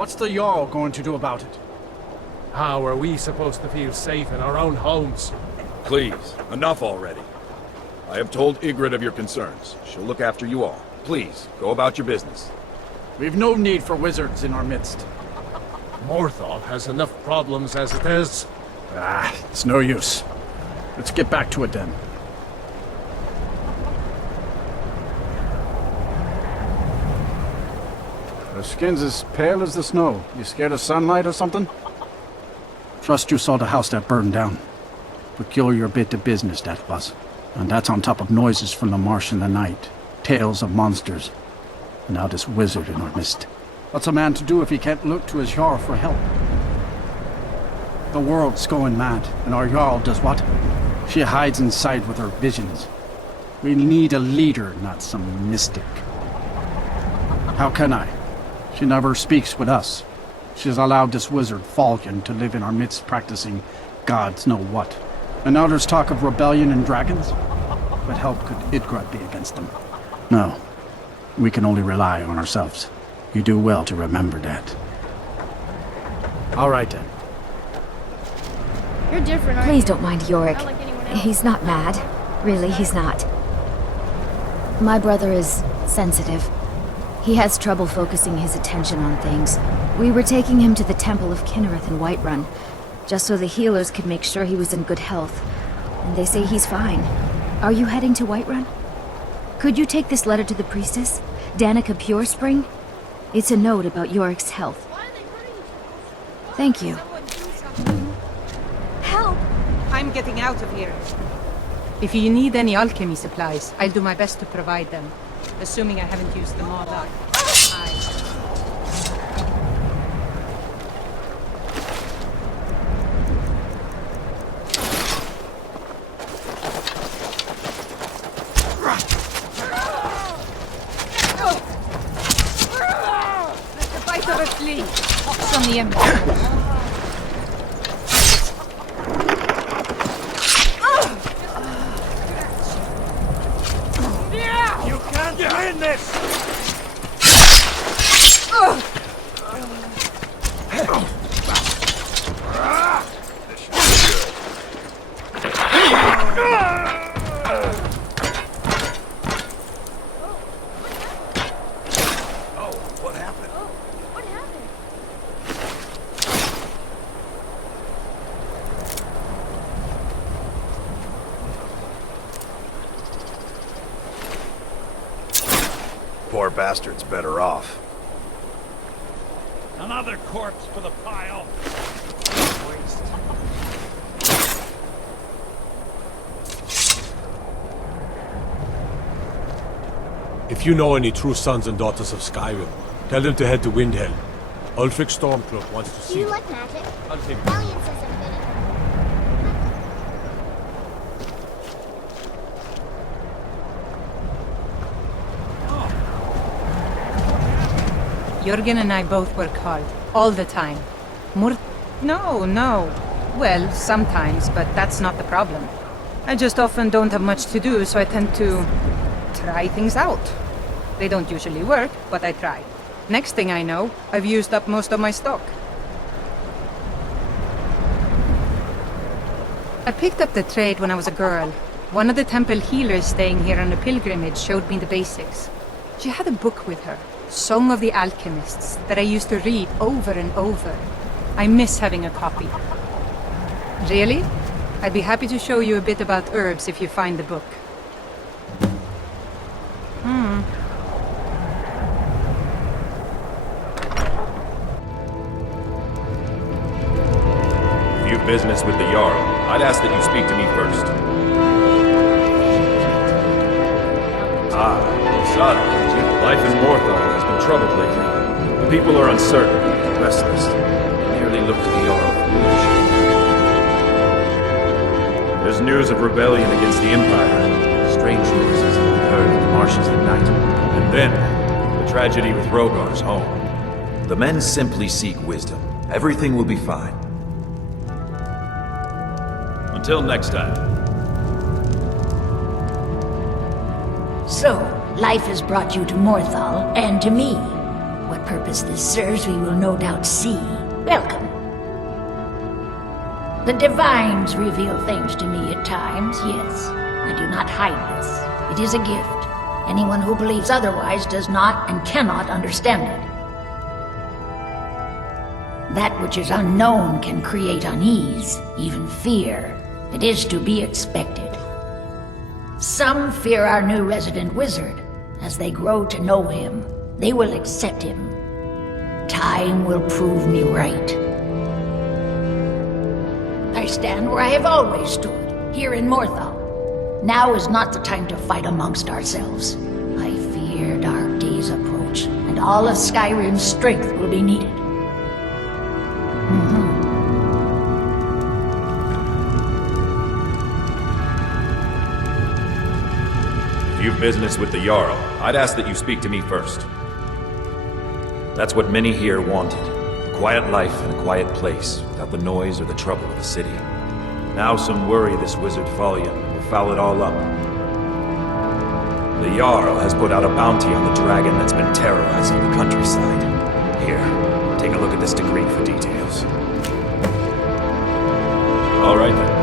What's the Jarl going to do about it? How are we supposed to feel safe in our own homes? Please, enough already. I have told Ygritte of your concerns. She'll look after you all. Please, go about your business. We've no need for wizards in our midst. Morthal has enough problems as it is. It's no use. Let's get back to it then. Your skin's as pale as the snow. You scared of sunlight or something? Trust you saw the house that burned down. Peculiar bit of business that was. And that's on top of noises from the marsh in the night. Tales of monsters. And now this wizard in our midst. What's a man to do if he can't look to his Jarl for help? The world's going mad, and our Jarl does what? She hides inside with her visions. We need a leader, not some mystic. How can I? She never speaks with us. She's allowed this wizard, Falcon, to live in our midst practicing gods know what. And now there's talk of rebellion and dragons? What help could Ygritte be against them? No. We can only rely on ourselves. You do well to remember that. All right then. You're different, aren't Please you? don't mind Yorick. Not like anyone else. He's not mad. Really, he's not. My brother is sensitive. He has trouble focusing his attention on things. We were taking him to the Temple of Kinnereth in Whiterun, just so the healers could make sure he was in good health. And they say he's fine. Are you heading to Whiterun? Could you take this letter to the priestess, Danica Purespring? It's a note about Yorick's health. Thank you. Help! I'm getting out of here. If you need any alchemy supplies, I'll do my best to provide them. Assuming I haven't used them all up. The bite of a flea. Pox on the empty. Poor bastard's better off. Another corpse for the pile. Waste. If you know any true sons and daughters of Skyrim, tell them to head to Windhelm. Ulfric Stormcloak wants to Do see you them. like magic? I'll take them. Valiant says I'm good at Jurgen and I both work hard, all the time. No. Well, sometimes, but that's not the problem. I just often don't have much to do, so I tend to try things out. They don't usually work, but I try. Next thing I know, I've used up most of my stock. I picked up the trade when I was a girl. One of the temple healers staying here on a pilgrimage showed me the basics. She had a book with her, Song of the Alchemists, that I used to read over and over. I miss having a copy. Really? I'd be happy to show you a bit about herbs if you find the book. If you've business with the Jarl, I'd ask that you speak to me first. Son, life in Morthal has been troubled lately. The people are uncertain, restless. They nearly look to the Jarl for leadership. There's news of rebellion against the Empire. Strange noises have been heard in the marshes at night. And then, the tragedy with Rogar's home. The men simply seek wisdom. Everything will be fine. Until next time. So, life has brought you to Morthal, and to me. What purpose this serves, we will no doubt see. Welcome. The divines reveal things to me at times, yes. I do not hide this. It is a gift. Anyone who believes otherwise does not and cannot understand it. That which is unknown can create unease, even fear. It is to be expected. Some fear our new resident wizard. As they grow to know him, they will accept him. Time will prove me right. I stand where I have always stood, here in Morthal. Now is not the time to fight amongst ourselves. I fear dark days approach, and all of Skyrim's strength will be needed. If you've business with the Jarl, I'd ask that you speak to me first. That's what many here wanted. A quiet life in a quiet place, without the noise or the trouble of a city. Now some worry this wizard Fallion will foul it all up. The Jarl has put out a bounty on the dragon that's been terrorizing the countryside. Here, take a look at this decree for details. All right then.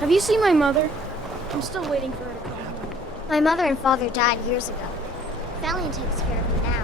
Have you seen my mother? I'm still waiting for her to come home. My mother and father died years ago. Valiant takes care of me now.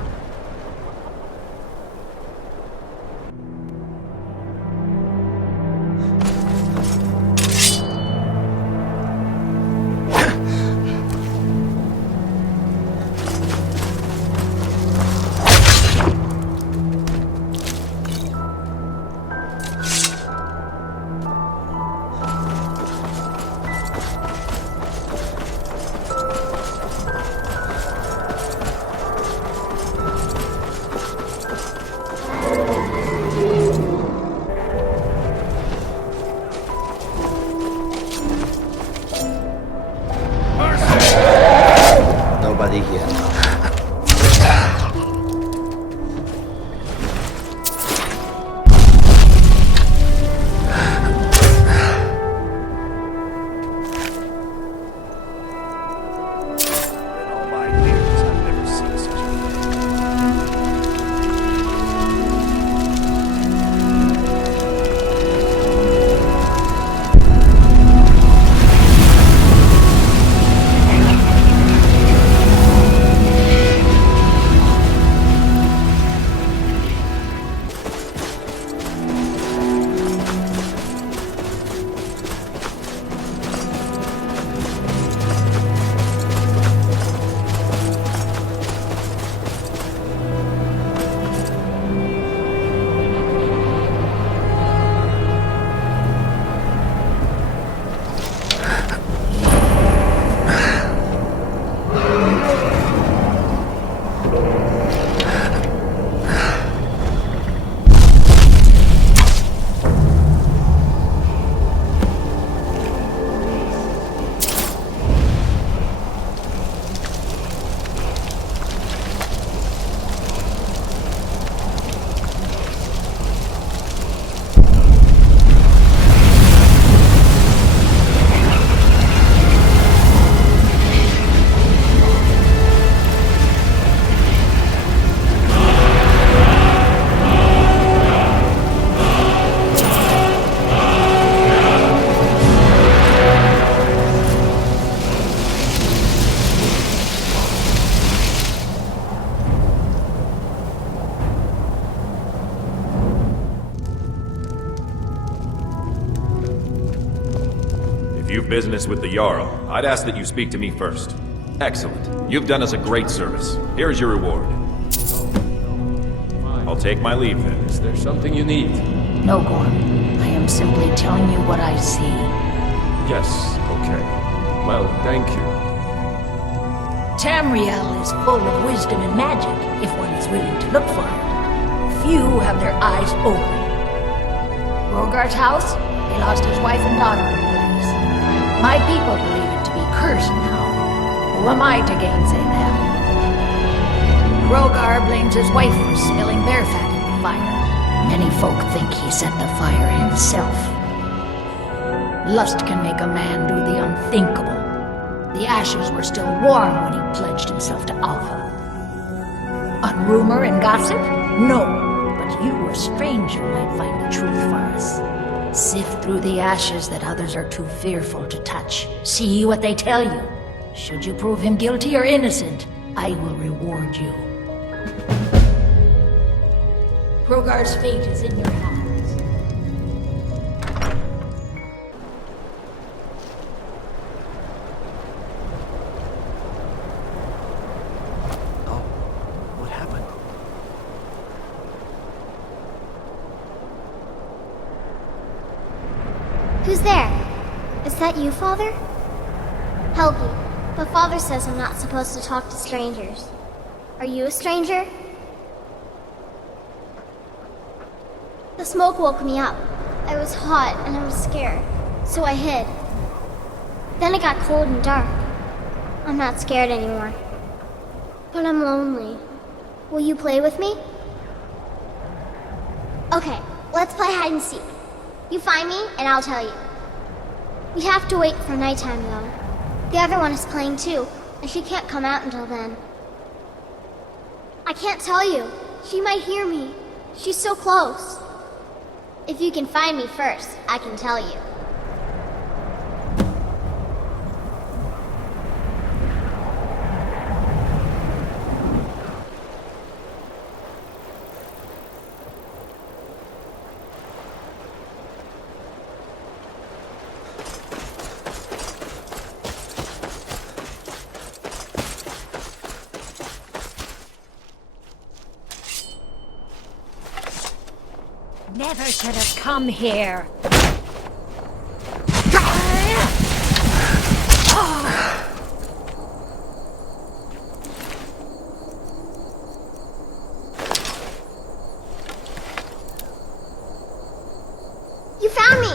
you've business with the Jarl, I'd ask that you speak to me first. Excellent. You've done us a great service. Here is your reward. I'll take my leave then. Is there something you need? No, Gorm. I am simply telling you what I see. Yes, okay. Well, thank you. Tamriel is full of wisdom and magic, if one is willing to look for it. Few have their eyes open. Rogar's house? He lost his wife and daughter in the blaze. My people believe it to be cursed now. Who am I to gainsay them? Rogar blames his wife for spilling bear fat in the fire. Many folk think he set the fire himself. Lust can make a man do the unthinkable. The ashes were still warm when he pledged himself to Alva. On rumor and gossip? No. But you, a stranger, might find the truth for us. Sift through the ashes that others are too fearful to touch. See what they tell you. Should you prove him guilty or innocent, I will reward you. Rogar's fate is in your hands. What happened? Who's there? Is that you, Father? Helgi, but Father says I'm not supposed to talk to strangers. Are you a stranger? The smoke woke me up. I was hot and I was scared, so I hid. Then it got cold and dark. I'm not scared anymore. But I'm lonely. Will you play with me? Okay, let's play hide and seek. You find me, and I'll tell you. We have to wait for nighttime, though. The other one is playing too, and she can't come out until then. I can't tell you. She might hear me. She's so close. If you can find me first, I can tell you. Never should have come here. You found me!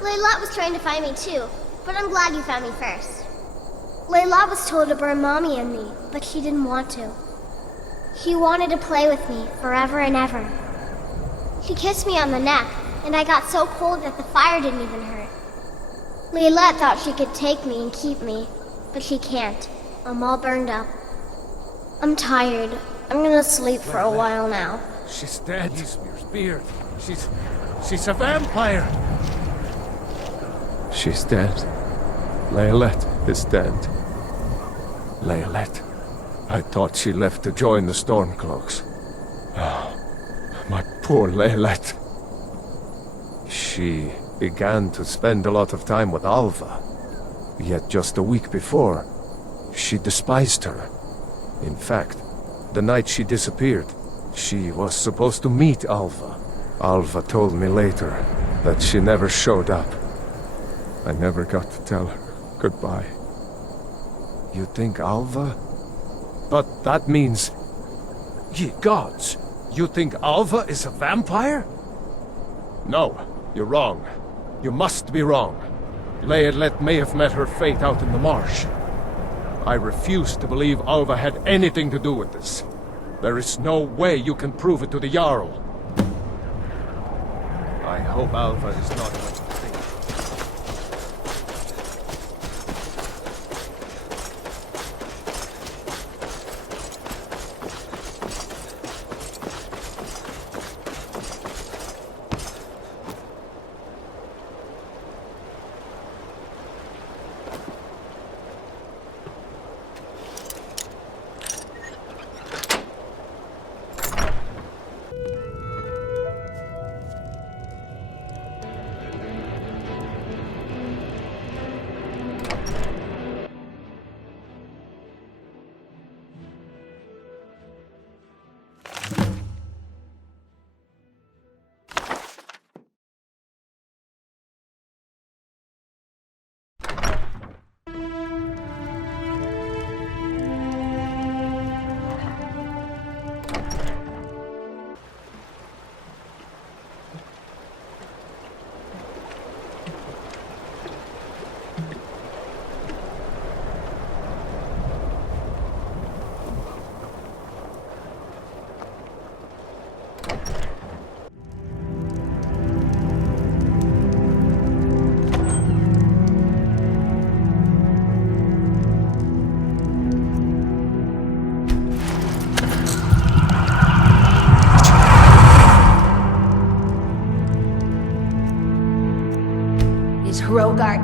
Layla was trying to find me too, but I'm glad you found me first. Layla was told to burn Mommy and me, but she didn't want to. She wanted to play with me forever and ever. She kissed me on the neck, and I got so cold that the fire didn't even hurt. Layla thought she could take me and keep me, but she can't. I'm all burned up. I'm tired. I'm gonna sleep for a while now. She's dead. He's beard. She's a vampire. She's dead. Layla is dead. Layla. I thought she left to join the Stormcloaks. Oh, my poor Layla. She began to spend a lot of time with Alva. Yet just a week before, she despised her. In fact, the night she disappeared, she was supposed to meet Alva. Alva told me later that she never showed up. I never got to tell her goodbye. You think Alva? But that means... Ye gods! You think Alva is a vampire? No, you're wrong. You must be wrong. Laedlet may have met her fate out in the marsh. I refuse to believe Alva had anything to do with this. There is no way you can prove it to the Jarl. I hope Alva is not what you think.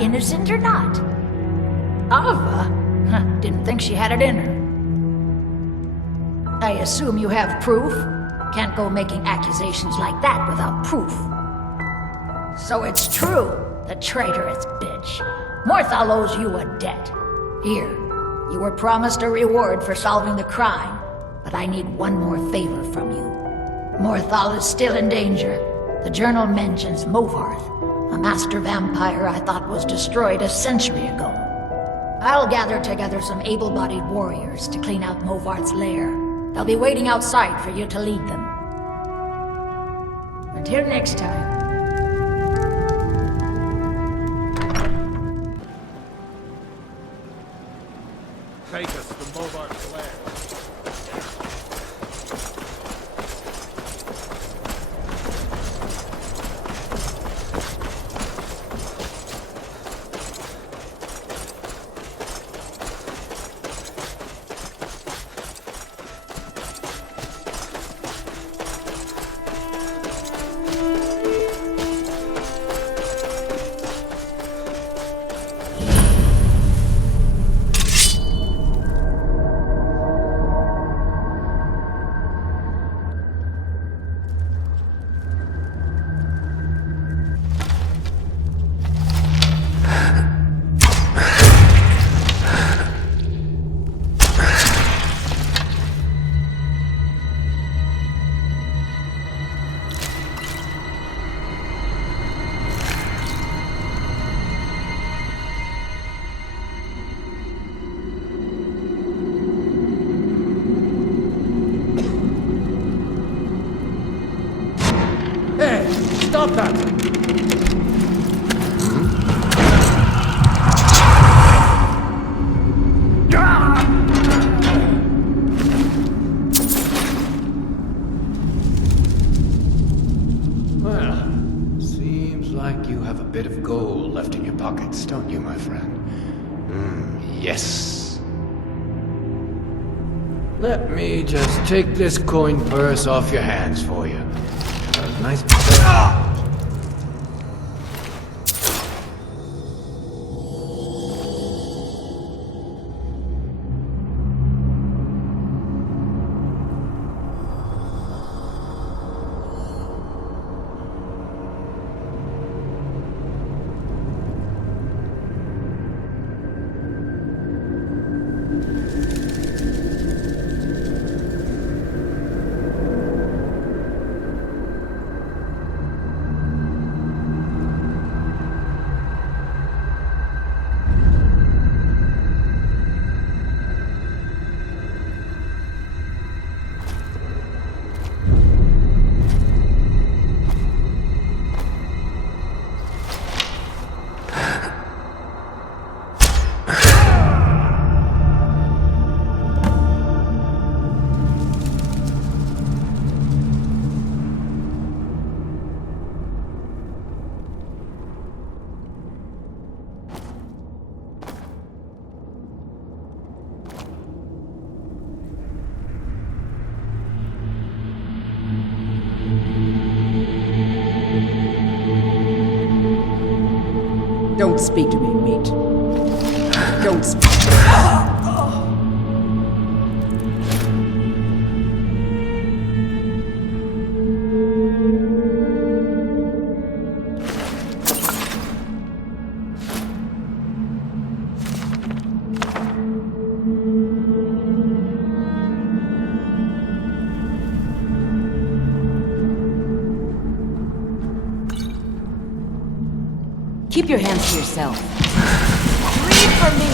innocent or not. Alva? Huh, didn't think she had it in her. I assume you have proof? Can't go making accusations like that without proof. So it's true, the traitorous bitch. Morthal owes you a debt. Here, you were promised a reward for solving the crime, but I need one more favor from you. Morthal is still in danger. The journal mentions Movarth, a master vampire I thought was destroyed a century ago. I'll gather together some able-bodied warriors to clean out Movarth's lair. They'll be waiting outside for you to lead them. Until next time. Take us to Movart's lair. Stop that! Well, seems like you have a bit of gold left in your pockets, don't you, my friend? Yes. Let me just take this coin purse off your hands for you. Nice. Don't speak to me, meat. Don't speak. Keep your hands to yourself. Read for me!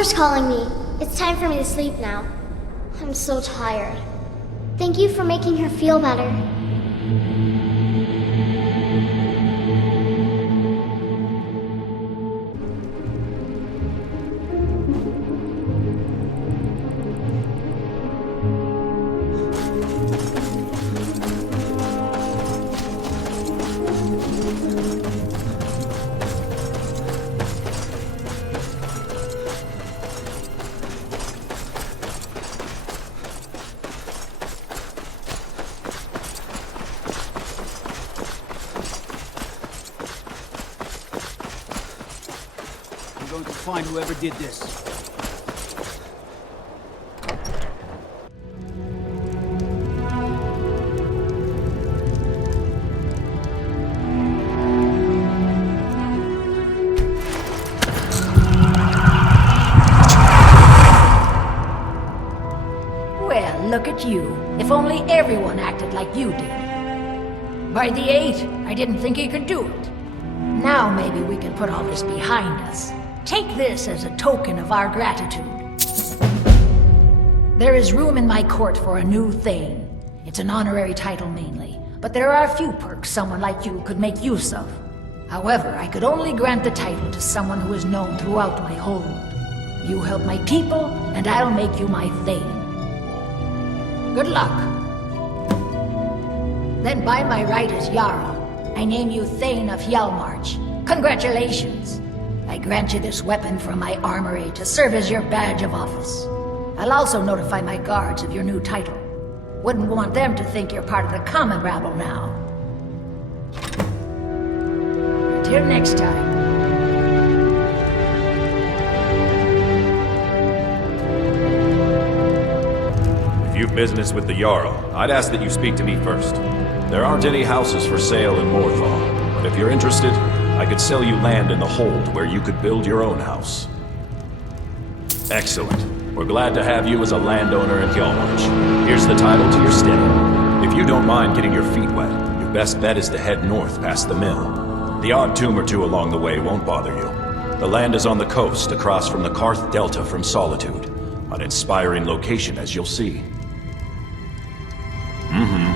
Mother's calling me. It's time for me to sleep now. I'm so tired. Thank you for making her feel better. I'm going to find whoever did this. Well, look at you. If only everyone acted like you did. By the 8, I didn't think you could do it. Now maybe we can put all this behind us. Take this as a token of our gratitude. There is room in my court for a new Thane. It's an honorary title mainly, but there are a few perks someone like you could make use of. However, I could only grant the title to someone who is known throughout my hold. You help my people, and I'll make you my Thane. Good luck. Then by my right as Jarl, I name you Thane of Hjalmarch. Congratulations! I grant you this weapon from my armory to serve as your badge of office. I'll also notify my guards of your new title. Wouldn't want them to think you're part of the common rabble now. Until next time. If you've business with the Jarl, I'd ask that you speak to me first. There aren't any houses for sale in Morthal, but if you're interested, I could sell you land in the hold where you could build your own house. Excellent. We're glad to have you as a landowner in Hjalmarch. Here's the title to your stead. If you don't mind getting your feet wet, your best bet is to head north past the mill. The odd tomb or two along the way won't bother you. The land is on the coast, across from the Karth Delta from Solitude. An inspiring location, as you'll see. Mm-hmm.